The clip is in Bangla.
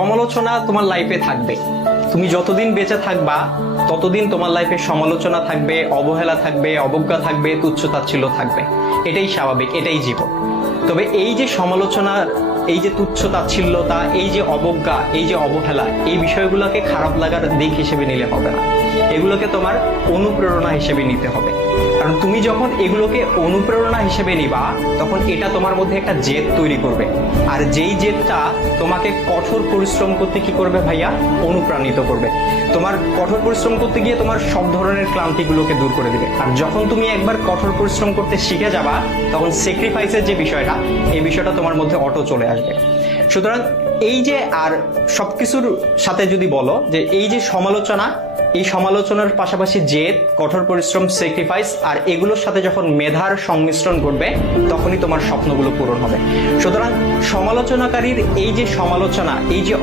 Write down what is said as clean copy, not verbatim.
সমালোচনা তোমার লাইফে থাকবে। তুমি যতদিন বেঁচে থাকবা ততদিন তোমার লাইফে সমালোচনা থাকবে, অবহেলা থাকবে, অবজ্ঞা থাকবে, তুচ্ছ-তাচ্ছিল্য থাকবে। এটাই স্বাভাবিক, এটাই জীবন। তবে এই যে সমালোচনা, এই যে তুচ্ছ-তাচ্ছিল্যতা, এই যে অবজ্ঞা, এই যে অবহেলা, এই বিষয়গুলোকে খারাপ লাগার দিক হিসেবে নিলে হবে না। এগুলোকে তোমার অনুপ্রেরণা হিসেবে নিতে হবে। কারণ তুমি যখন এগুলোকে অনুপ্রেরণা হিসেবে নিবা, তখন এটা তোমার মধ্যে একটা জেদ তৈরি করবে। আর যেই জেদটা তোমাকে কঠোর পরিশ্রম করতে কি করবে ভাইয়া? অনুপ্রাণিত করবে। তোমার কঠোর পরিশ্রম করতে গিয়ে তোমার সব ধরনের ক্লান্তিগুলোকে দূর করে দিবে। আর যখন তুমি একবার কঠোর পরিশ্রম করতে শিখে যাবা, তখন স্যাক্রিফাইসের যে বিষয়টা, এই বিষয়টা তোমার মধ্যে অটো চলে আসবে। সুতরাং এই যে, আর সবকিছুর সাথে যদি বলো যে এই যে সমালোচনা, এই সমালোচনার পাশাপাশি জেদ, কঠোর পরিশ্রম, স্যাক্রিফাইস, আর এগুলোর সাথে যখন মেধার সংমিশ্রণ ঘটবে, তখনই তোমার স্বপ্নগুলো পূরণ হবে। সুতরাং সমালোচনাকারীর এই যে সমালোচনা, এই যে